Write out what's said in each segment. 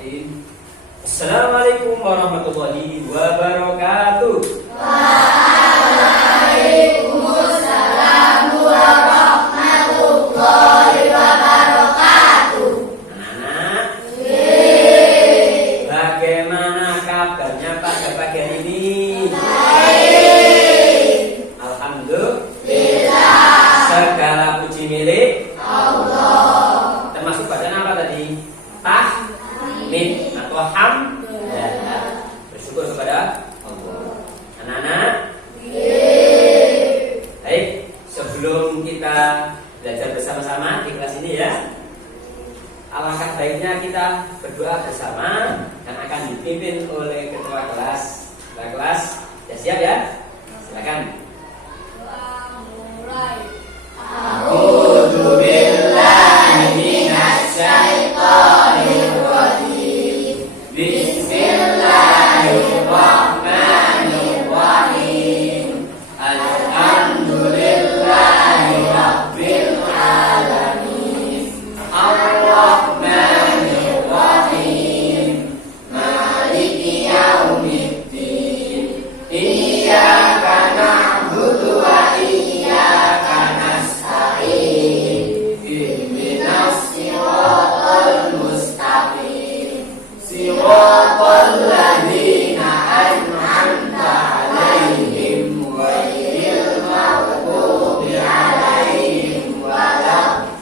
Bismillahirrahmanirrahim. Assalamualaikum warahmatullahi wabarakatuh. Waalaikumsalam warahmatullahi wabarakatuh. Anak-anak, bagaimana kabarnya pada pagi hari ini? Baik. Alhamdulillah. Segala puji milik Allah. Termasuk bacaan apa tadi? Tahmid atau hamdalah. Bersyukur kepada Allah. Anak-anak, baik, sebelum kita belajar bersama-sama di kelas ini ya, alangkah baiknya kita berdoa bersama yang akan dipimpin oleh ketua kelas. Ketua kelas, sudah siap ya? Silakan. A'udzu billahi minasy syaithanir rajim. Bismillahirrahmanirrahim. Alhamdulillahi rabbil alamin. Ar-Rahmanir Rahim. Maliki yaumiddin. Iyyaka na'budu wa iyyaka nasta'in. Ihdinas siratal mustaqim. Siratal ladzina an'amta 'alaihim ghairil maghdubi 'alaihim waladdallin.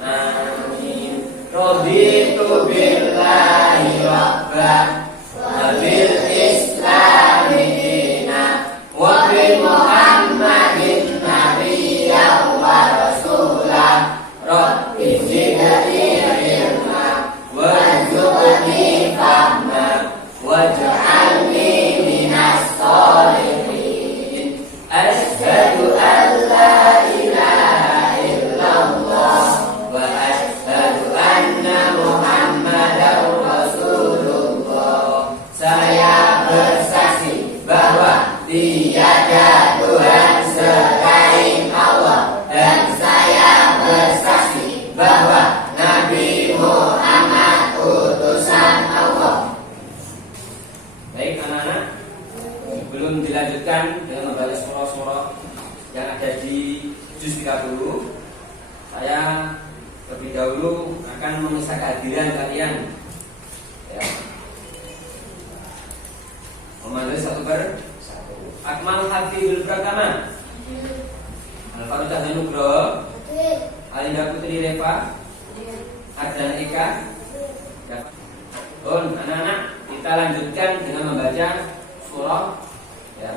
Amin. Raditu billahi rabban wa bil islami dinan wa bi Muhammadin nabiyyan wa rasulan. Rabbi zidni ilma warzuqni fahma waj'alni minas sholihin. Asyhadu an la ilaha illallah wa asyhadu anna Muhammadar Rasulullah. Saya bersaksi bahwa tiada Tuhan selain Allah, dan saya bersaksi bahwa Nabi Muhammad utusan Allah. Baik anak-anak, sebelum dilanjutkan dengan membaca surah-surah yang ada di juz 30, saya terlebih dahulu akan meminta kehadiran kalian ya. Memanggil satu per satu. Akmal Hafizul Pratama, Al-Fatihah dan Nugroho, Alinda Putri Reva, Ardan Eka. Anak-anak, kita lanjutkan dengan membaca surah ya.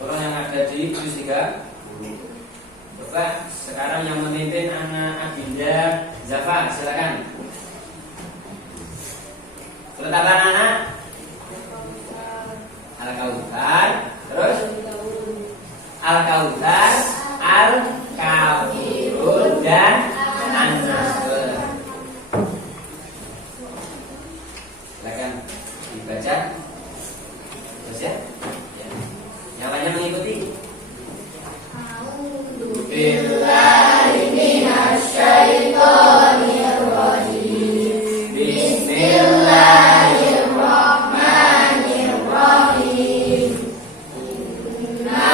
Surah yang ada di juz 30. Coba sekarang yang memimpin anak Adinda Zafa, silakan. Surat apa anak? Al-Kautsar, terus Al-Kautsar, Al-Kafirun dan An-Nasr. Silakan dibaca. Terus ya. Yang lainnya mengikuti. Billahi minasy syaithanir rajim. Bismillahirrahmanirrahim. Inna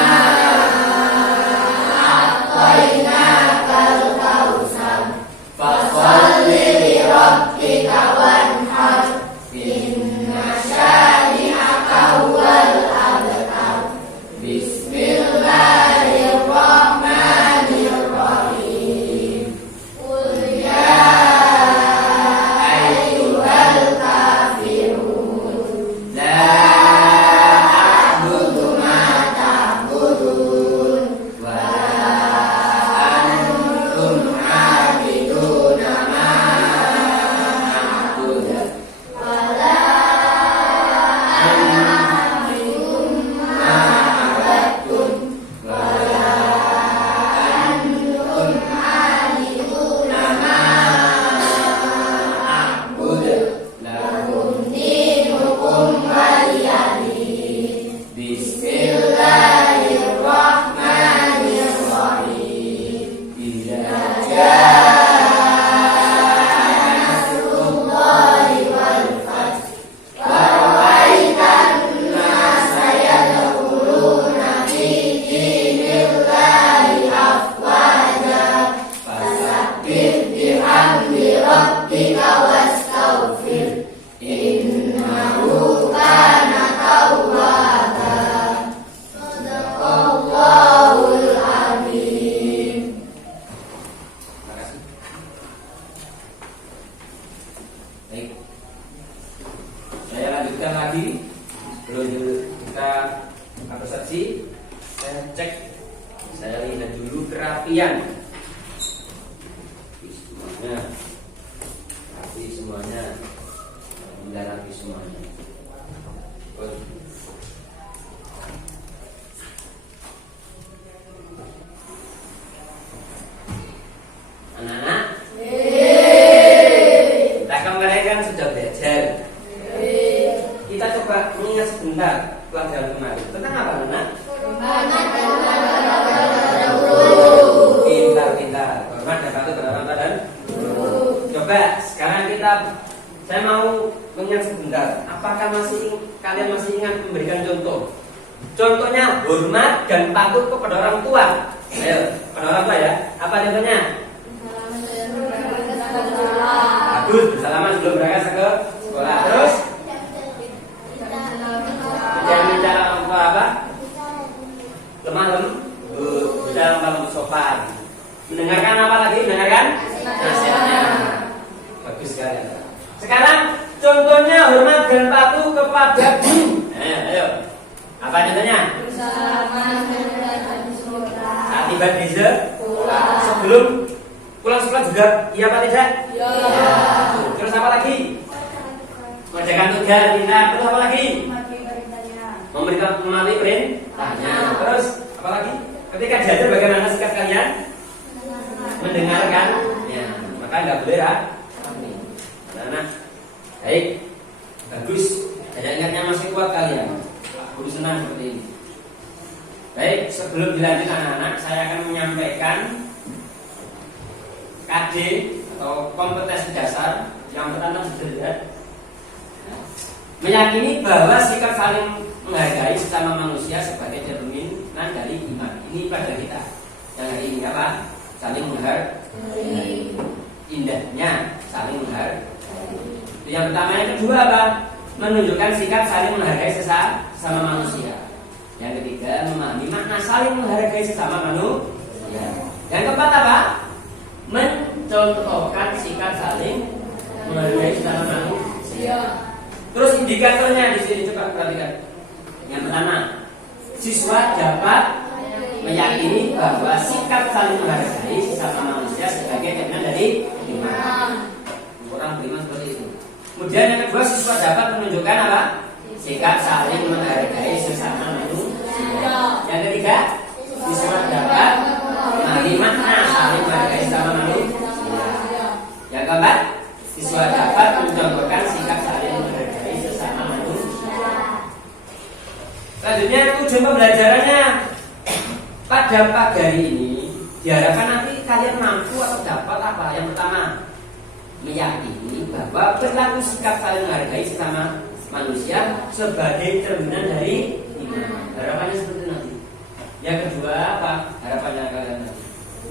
a'tainakal kautsar fasholli li rabbika wanhar. Inna syani'aka huwal abtar. Bismillahirrahmanirrahim. Qul ya ayyuhal kafirun la a'budu ma ta'budun wa la antum 'abiduna ma a'budu wa la antum ma a'badtum wa la antum 'abiduna ma a'budu. Lakum dinukum waliyadin. Bismillahirrahmanirrahim. Idza jaa Baik. Saya lanjutkan lagi. Sebelum kita abstraksi, saya cek, saya lihat dulu kerapian. Semuanya, rapi semuanya, alhamdulillah rapi semuanya. Anak-anak, kita kemarin kan sudah belajar. Kita coba mengingat sebentar pelajaran kemarin tentang apa, anak? Pintar-pintar, hormat dan patuh terhadap orang tua dan guru. Coba sekarang saya mau mengingat sebentar. Apakah kalian masih ingat memberikan contoh? Contohnya hormat dan patuh kepada orang tua. Ayo, kepada orang tua ya. Apa contohnya? Bagus, bersalaman sebelum berangkat ke sekolah. Terus? Jangan bicara orang tua apa? Lemah lembut, bicara lembut sopan. Mendengarkan apa lagi? Mendengarkan nasihatnya. Bagus sekali. Sekarang contohnya hormat dan patuh kepada guru. Ayo. Apa contohnya? Saat tiba di sekolah. Sebelum pulang sekolah juga iya apa tidak? Iya. Terus apa lagi? Mengerjakan tugas, pintar. Terus apa lagi? Memberikan mematuhi perintahnya. Terus apa lagi? Ketika jajar bagaimana sikap kalian? Mendengarkan. Ya, maka nggak boleh anak-anak. Baik, bagus. Daya ingatnya masih kuat kalian. Guru senang seperti ini. Baik, sebelum dilanjut anak-anak, saya akan menyampaikan KD atau kompetensi dasar yang pertama sudah meyakini bahwa sikap saling menghargai sesama manusia sebagai cerminan dari iman. Ini pada kita yang hari ini apa? Saling menghargai. Indahnya saling menghargai. Yang pertama, yang kedua apa? Menunjukkan sikap saling menghargai sesama manusia. Yang ketiga, memahami makna saling menghargai sesama manusia. Yang keempat apa? Mencontohkan sikap saling menghargai sesama manusia. Terus indikatornya di sini coba perhatikan. Yang pertama, siswa dapat meyakini bahwa sikap saling menghargai sesama manusia sebagai cerminan dari iman. Orang beriman seperti itu. Kemudian yang kedua, siswa dapat menunjukkan apa? Sikap saling menghargai sesama manusia. Yang ketiga, siswa dapat memahami makna saling menghargai sesama manusia. Yang keempat, siswa dapat mencontohkan sikap saling menghargai sesama manusia. Selanjutnya, tujuan pembelajarannya pada pagi hari ini diharapkan nanti kalian mampu atau dapat apa? Yang pertama, meyakini bahwa perilaku sikap saling menghargai sesama manusia sebagai cerminan dari iman. Harapannya seperti nanti. Yang kedua apa? Harapannya kalian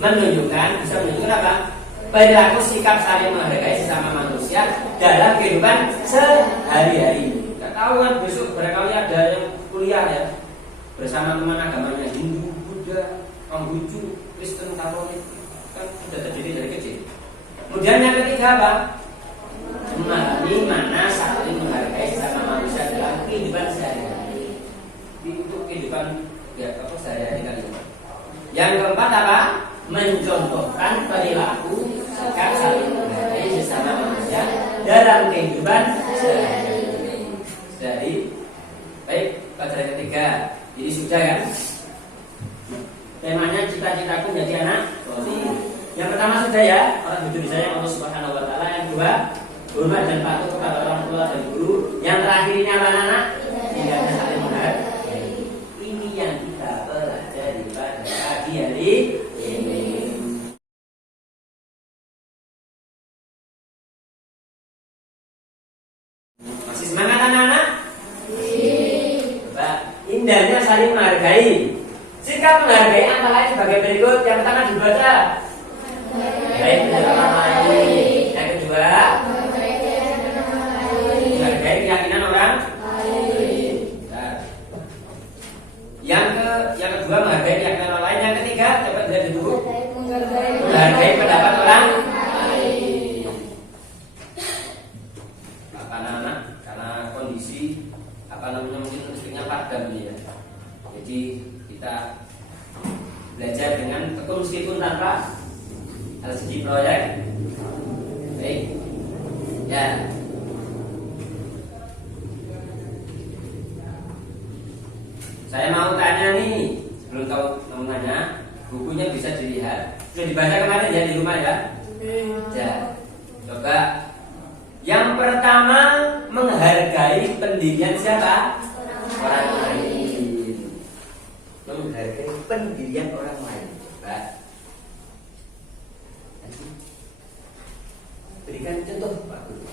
nanti bisa menunjukkan apa? Perilaku sikap saling menghargai sesama manusia dalam kehidupan sehari-hari. Tidak tahu kan besok barangkali ada yang kuliah ya bersama teman agamanya Hindu, Buddha, Konghucu, Kristen, Katolik, kan sudah terjadi dari kecil. Kemudian yang ketiga apa? Memahami mana saling menghargai sesama manusia dalam kehidupan sehari-hari. Untuk kehidupan sehari-hari kalian. Yang keempat apa? Mencontohkan perilaku sikap saling menghargai sesama manusia dalam kehidupan sehari-hari. Baik, pelajaran ketiga ini sudah kan? Temanya cita-citaku menjadi anak soleh. Yang pertama sudah ya, orang jujur disayang Allah Subhanahu wa taala. Yang kedua, hormat dan patuh kepada orang tua dan guru. Yang terakhir ini apa anak? Indahnya saling menghargai. Ini yang kita pelajari pada pagi hari ini. Masih semangat anak-anak? Coba, indahnya saling menghargai. Sikap menghargai antara lain sebagai berikut. Yang pertama dibaca. Baik, orang lain. Yang kedua, menghargai keyakinan orang lain. Yang kedua, menghargai keyakinan orang lain. Yang ketiga, dapat dari buku. Menghargai pendapat orang lain. Baik. Ya. Saya mau tanya nih, sebelum kamu nanya, bukunya bisa dilihat. Sudah dibaca kemarin ya di rumah ya? Ya. Coba. Yang pertama, menghargai pendirian siapa? Orang lain. Menghargai pendirian orang lain. Coba. Berikan contoh, Pak Guru.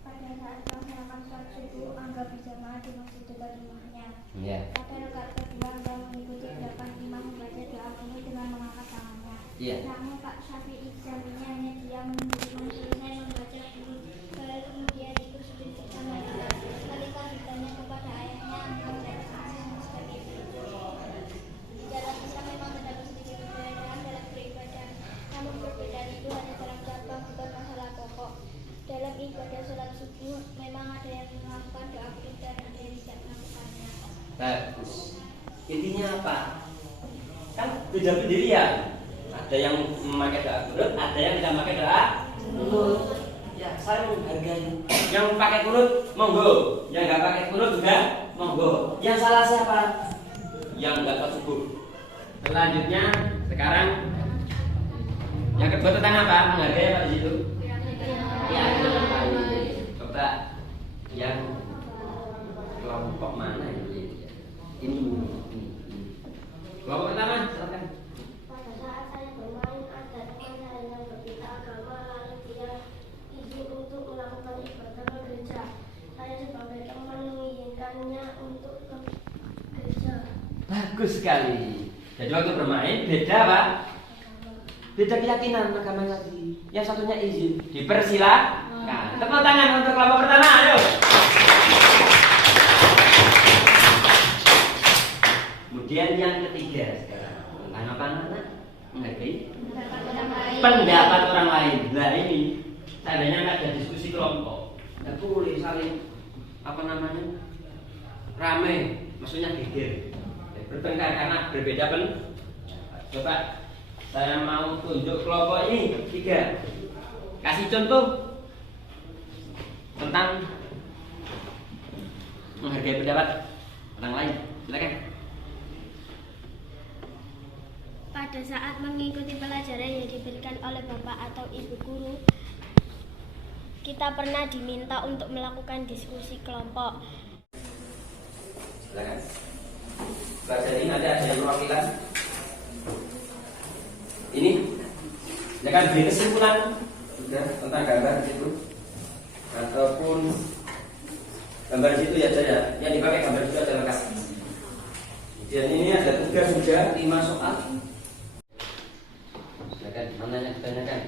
Pada saat melaksanakan sholat subuh, Angga berjamaah di masjid dekat rumahnya. Ya. Pada rakaat kedua, Angga mengikuti gerakan imam membaca doa kunut dengan mengangkat tangannya. Iya. Namun Pak Syafi'i jaminya hanya diam menunggu selesai membaca kunut. Lalu kemudian ikut sujud bersama dia. Ketika ditanya kepada ayahnya, Angga mereaksi sebagai berikut. Di dalam Islam memang terdapat sedikit perbedaan dalam beribadah. Namun perbedaan itu hanya dalam cabang, bukan masalah pokok. Dalam ibadah sholat subuh memang ada yang melakukan doa kunut dan ada yang tidak melakukannya. Bagus. Intinya apa? Kan beda pendirian. Ada yang memakai doa kunut, ada yang tidak memakai doa kunut. Ya, saya menghargai. Yang pakai kunut, monggo. Yang nggak pakai kunut juga, monggo. Yang salah siapa? Yang nggak tahu subuh. Selanjutnya, sekarang yang kedua tentang apa? Menghargai apa di situ? Ya, coba yang kelompok mana ini? Ini. Kelompok pertama, silakan. Pada saat saya bermain, ada teman saya yang berbeda agama, lalu dia izin untuk melakukan ibadah ke gereja. Saya sebagai teman mengizinkannya untuk ke gereja. Bagus sekali. Jadi waktu bermain beda Pak. Beda keyakinan agama lagi. Yang satunya izin, dipersilakan. Tepuk tangan untuk kelompok pertama, ayo. Kemudian yang ketiga sekarang tentang apa anak? Menghargai pendapat orang lain. Nah ini seandainya nggak ada diskusi kelompok, nggak boleh saling apa namanya rame, maksudnya geger, bertengkar karena berbeda pendapat. Coba saya mau tunjuk kelompok ini 3. Kasih contoh tentang menghargai pendapat orang lain. Silakan. Pada saat mengikuti pelajaran yang diberikan oleh bapak atau ibu guru, kita pernah diminta untuk melakukan diskusi kelompok. Silakan. Belajar ini ada yang perwakilan. Ini, ya kan beri kesimpulan sudah tentang gambar di situ, ataupun gambar di situ ya saja. Yang dipakai gambar itu adalah kasih. Dan ini ada tugas juga 5 soal. Silakan, mana yang ditanyakan?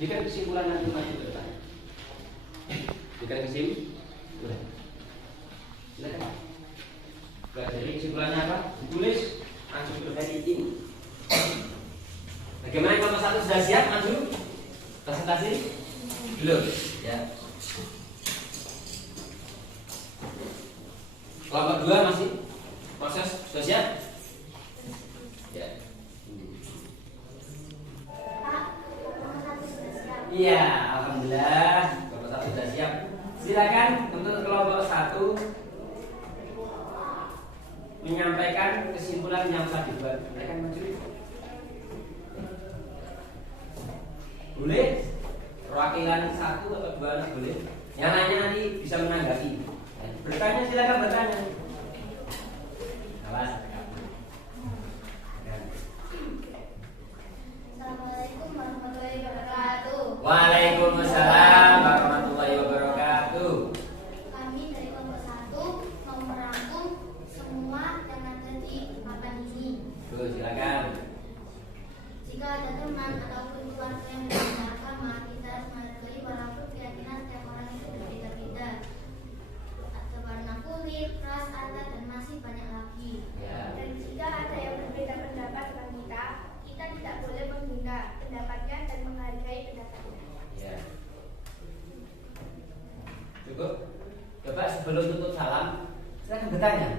Ini kan kesimpulan nanti masuk bertanya. Bukan kesimpulan. Silakan. Jadi kesimpulannya apa? Ditulis langsung berkali ini. Bagaimana kelompok 1 sudah siap langsung presentasi? Belum. Ya. Kelompok 2 masih proses sudah siap? Ya. Iya, alhamdulillah kelompok 1 sudah siap. Silakan untuk kelompok 1 menyampaikan kesimpulan yang telah dibuat. Mereka maju. Boleh? Perwakilan 1 atau 2 boleh. Yang lainnya nanti bisa menanggapi. Bertanya silakan bertanya. Awas. Assalamualaikum warahmatullahi wabarakatuh. Waalaikumsalam warahmatullahi wabarakatuh. Kami dari kelompok 1 mau merangkum semua yang ada di papan ini. Tuh, silakan. Jika ada teman ataupun keluarga yang berbeda agama, kita harus menghargai walaupun keyakinan setiap orang itu berbeda-beda. Ada warna kulit, ras, adat, dan masih banyak lagi. Ya. Dan jika ada yang berbeda pendapat dengan kita tidak boleh menghina pendapatnya dan menghargai pendapatnya. Ya. Cukup. Coba sebelum tutup salam, Silakan bertanya.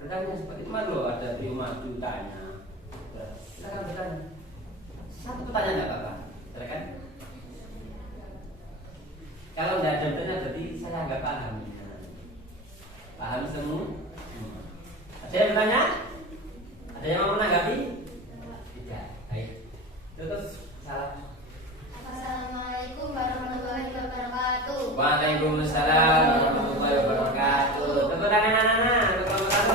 Bertanya seperti itu loh, ada trio maju tanya. Silakan bertanya. Satu pertanyaan nggak apa-apa. Silakan. Kalau nggak ada bertanya berarti saya nggak paham. Paham semua? Ada yang bertanya? Ada yang mau menanggapi? Tidak. Baik. Tutup. Salam. Assalamualaikum warahmatullahi wabarakatuh. Waalaikumsalam warahmatullahi wabarakatuh. Tepuk tangan anak-anak untuk kelompok satu.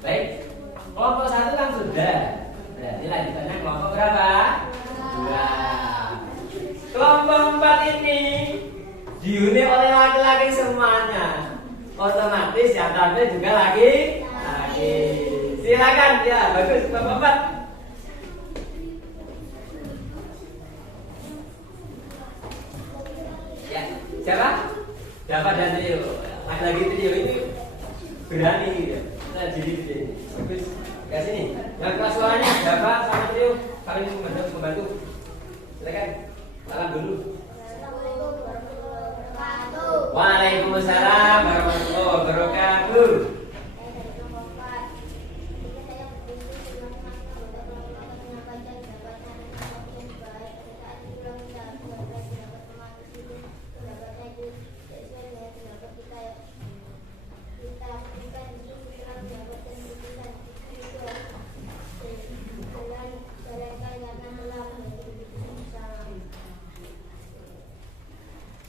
Baik, kelompok satu kan sudah. Berarti lanjutannya kelompok berapa? 2. Kelompok 4 ini dihuni oleh laki-laki semuanya. Otomatis yang tampil juga laki-laki. Silakan ya, bagus kelompok 4. Ya, siapa? Dapat dan trio. Laki-laki trio itu berani gitu ya. Nah, jadi gede. Bagus. Ya sini. Yang kelas suaranya dapat sama trio saling membantu. Silakan. Salam dulu. Assalamualaikum warahmatullahi wabarakatuh. Waalaikumsalam warahmatullahi wabarakatuh.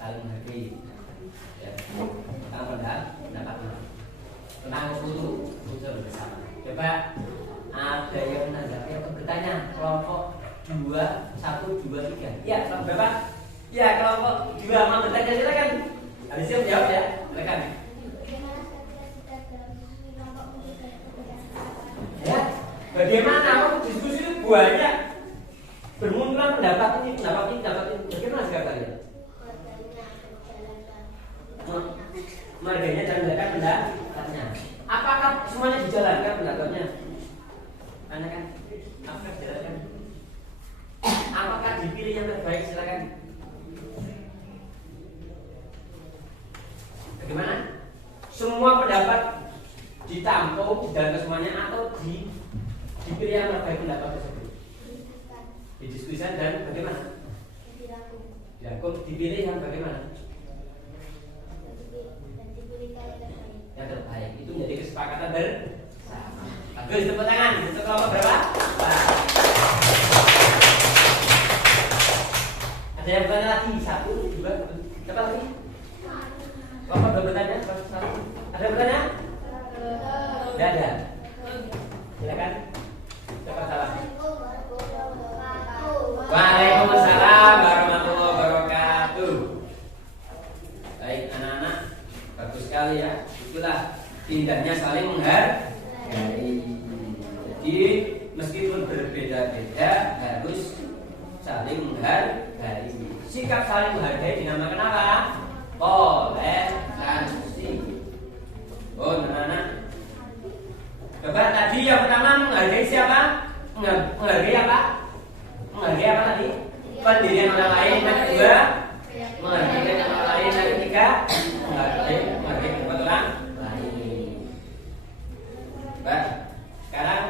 Saling menghargai. Ya. Tentang pendapat tentang usul bersama. Coba ada yang menanggapi atau bertanya kelompok 2, 1, 2, 3. Ya, kelompok berapa? Ya, kelompok 2 mau bertanya silakan. Habis siap jawab ya. Silakan. Ya, bagaimana kamu diskusi banyak bermunculan pendapat ini. Bagaimana sikap kalian? Marganya dan menjalankan pendapatnya. Apakah semuanya dijalankan pendapatnya? Tanyakan. Apakah dijalankan? Apakah dipilih yang terbaik? Silakan. Bagaimana? Semua pendapat ditampung dan semuanya atau dipilih yang terbaik pendapat tersebut? Didiskusikan dan bagaimana? Dirangkum, dipilih yang bagaimana? Yang terbaik. Itu menjadi kesepakatan bersama. Bagus, tepuk tangan. Untuk kelompok berapa? Ada yang bertanya lagi? 1, 2, siapa lagi? Kelompok belum bertanya? 1. Ada yang bertanya? Tidak ada. Silakan. Siapa salah? Waalaikumsalam warahmatullahi wabarakatuh. Baik anak-anak, bagus sekali ya. Itulah indahnya saling menghargai. Jadi meskipun berbeda-beda harus saling menghargai. Sikap saling menghargai dinamakan apa? Toleransi. Oh anak-anak, coba tadi yang pertama menghargai siapa? Menghargai apa? Menghargai apa tadi? Pendirian orang lain. Yang kedua, menghargai orang lain. Yang ketiga, menghargai pendapat orang lain. Baik, sekarang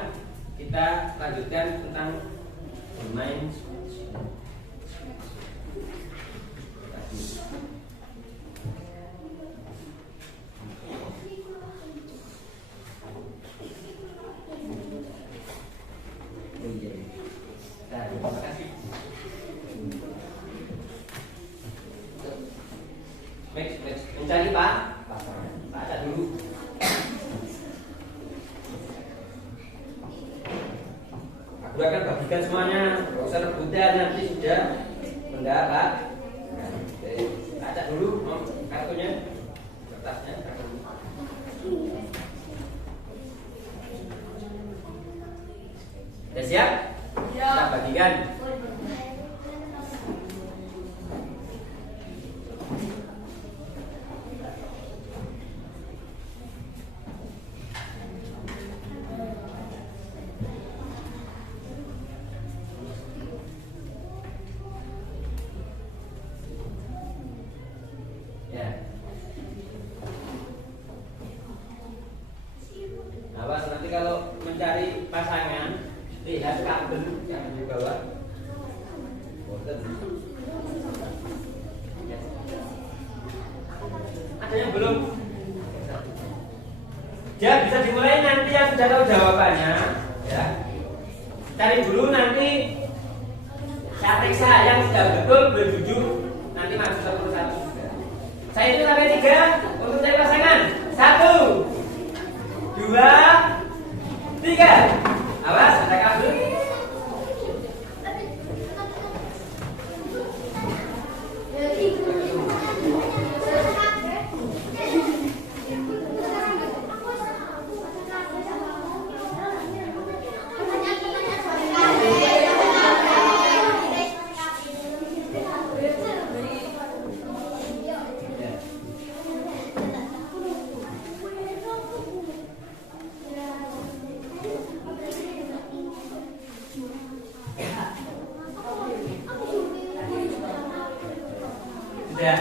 kita lanjutkan tentang bermain. Terima kasih. Next. Mencari Pak. Baca dulu. Aku akan bagikan semuanya. Gak usah rebutan, nanti sudah mendapat. Baca dulu kartunya, kertasnya. Sudah siap? Kita bagikan. Ada yang belum? Ya, bisa dimulai nanti yang sudah tahu jawabannya, ya. Cari dulu nanti saya periksa yang sudah betul berjujur nanti maju satu-satu. Saya itu sampai 3 untuk cari pasangan. 1, 2, 3. Awas, ada kabel. Ya,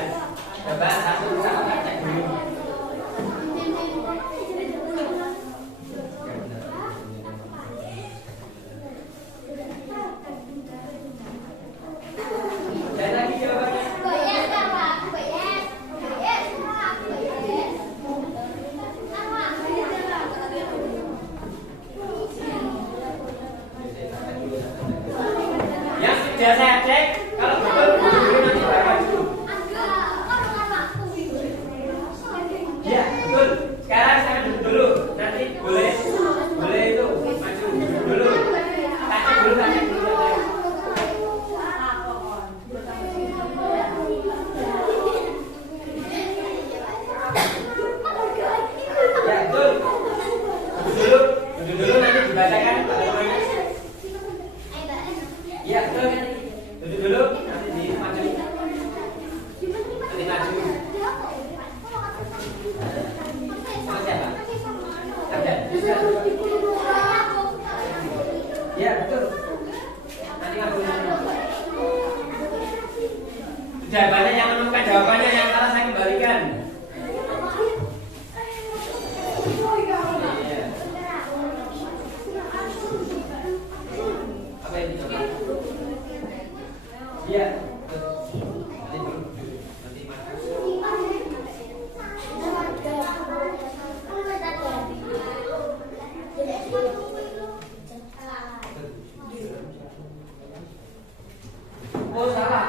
coba satu cek dulu. Cek lagi jawabannya. Yang sudah saya cek, kalau betul dulu nanti bapak dulu. Ya, betul. Sekarang saya duduk dulu. Nanti boleh itu maju dulu. Tanya dulu. Ya, betul. Duduk dulu nanti dibacakan. Ya, betul. Duduk dulu nanti dimaju. Nanti maju. Ya, betul. Nanti ngaku. Sudah banyak yang menemukan jawabannya, yang salah saya kembalikan. Iya. Apa ini? Iya. Nanti dulu. Nanti maju. Oh, salah.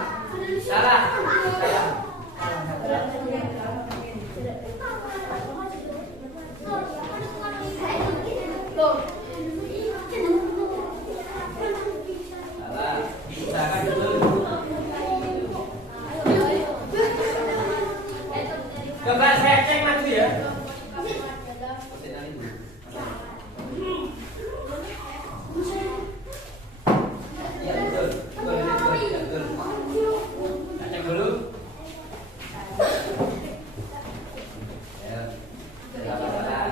Usahakan betul. Coba saya cek maju ya. Ya, betul. Betul. Cek dulu. Ya. Salah.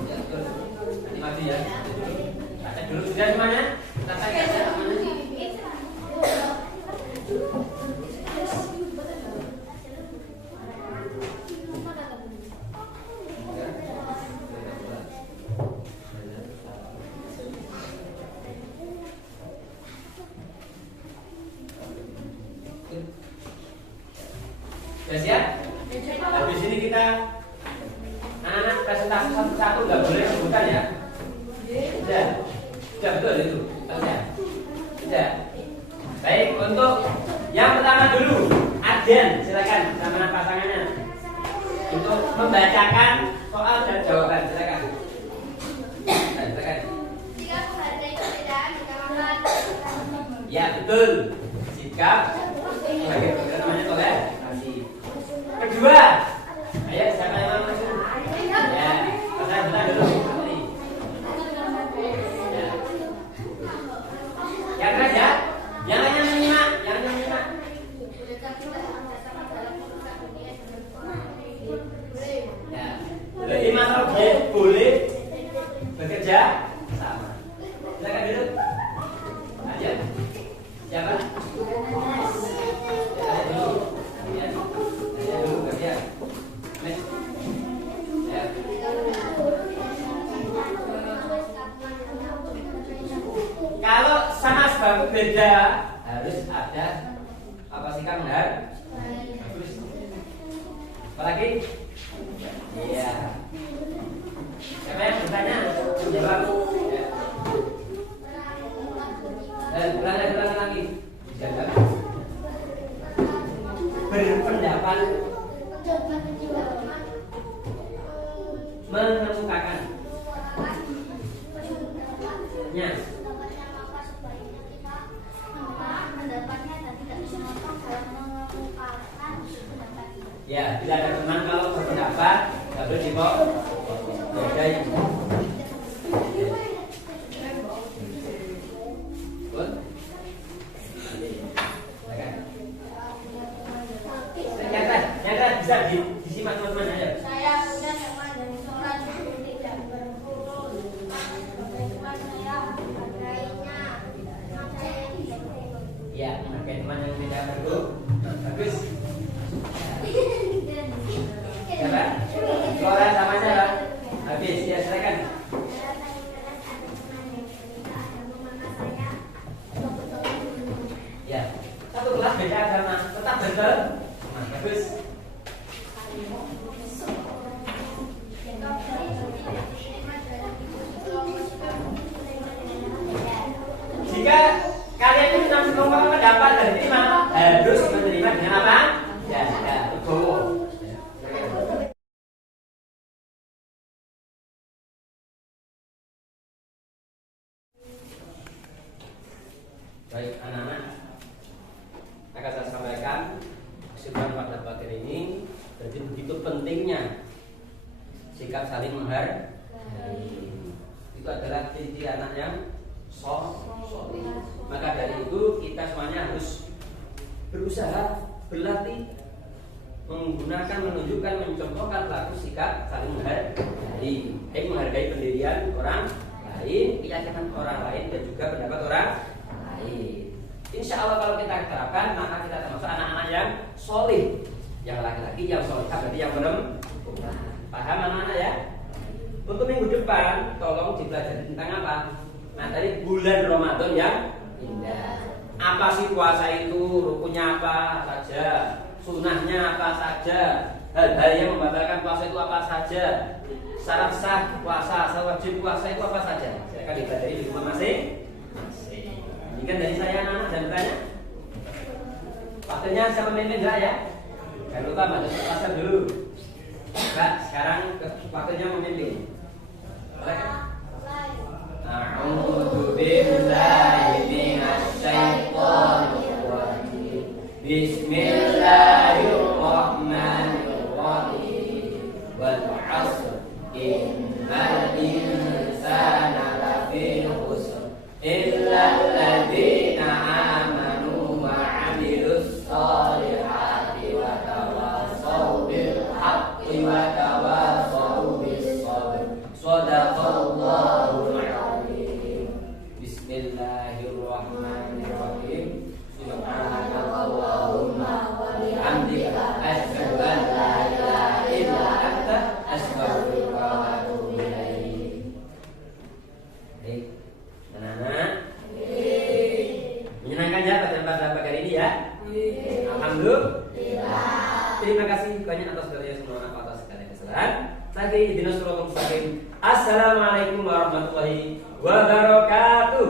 Ya, betul. Nanti maju ya. Cek dulu sudah semuanya? Kita cek ya. Sudah siap? Habis ini kita anak-anak presentasi satu-satu, nggak boleh rebutan ya. Sudah betul itu. Sudah. Baik, untuk yang pertama dulu, Aden, silakan sama pasangannya untuk membacakan soal dan jawaban. Silakan. Silakan. Jika menghargai perbedaan utamakan. Ya, betul. Sikap sebagai namanya toleransi. Kedua, ayo siapa yang mau maju? Ya, pasangan dulu. Ya. Yang kerja, yang hanya menyimak. Ya, berarti Mas Rogi boleh bekerja sama. Silakan duduk. Ayo. Siapa? Ya, dulu. Ya, dulu kerja. beda harus ada apa sikap menghar? Bagus. Apa lagi? Iya. Siapa yang bertanya? Jawab. Ulang lagi. Jangan. Berpendapat mengemukakan nya ya, bila ada teman kalau berpendapat nggak boleh dibodai. Nyata bisa disimak teman-teman aja. Saya punya teman yang sholat itu tidak berkurung. Teman saya hargainya. Teman saya tidak berkurung. Ya, menghargai teman yang tidak berkurung. Bagus. Ya Pak? Suara samanya Pak. Habis, ya silakan. Ya, satu kelas beda agama, tetap betul. Nah, bagus. Jika kalian ini menanggung pendapat dari terima, harus menerima dengan apa? Ya, betul. Baik anak-anak, akan saya sampaikan kesimpulan pada materi ini. Berarti begitu pentingnya sikap saling menghargai. Itu adalah ciri anak yang soleh. Maka dari itu kita semuanya harus berusaha berlatih menggunakan, menunjukkan, mencontohkan pelaku sikap saling menghargai, menghargai pendirian orang lain, keyakinan orang lain, dan juga pendapat orang lain. Insya Allah kalau kita terapkan, maka kita termasuk anak-anak yang soleh, yang laki-laki yang soleh, berarti yang perempuan. Paham anak-anak ya? Untuk minggu depan, tolong dipelajari tentang apa? Nah, tadi bulan Ramadan yang indah. Apa sih puasa itu? Rukunnya apa saja? Sunnahnya apa saja? Hal-hal yang membatalkan puasa itu apa saja? Syarat sah puasa, wajib puasa itu apa saja? Saya akan dipelajari di rumah masing-masing. Ini kan dari saya anak-anak dan bertanya. Waktunya siapa memimpin enggak ya? Jangan lupa baca puasa dulu. Enggak, sekarang waktunya memimpin. A'udzu billahi minasy syaithanir rajim. Bismillahirrahmanirrahim. Wal 'ashr innal insana lafi khusr illa alladziina aamanu wa 'amilus shalihati wa tawassaw bil haqqi wa tawassaw bis sabr. Shadaqallahul 'azim. Bismillahirrahmanirrahim. Subhanakallahumma wa bihamdika asyhadu an la ilaha illa anta astaghfiruka wa atubu ilaik. Baik, anak-anak. Menyenangkan ya pada kali ini ya? Alhamdulillah. Terima kasih banyak atas segala semua atas segala kesalahan. Lagi dinas Assalamualaikum warahmatullahi wabarakatuh.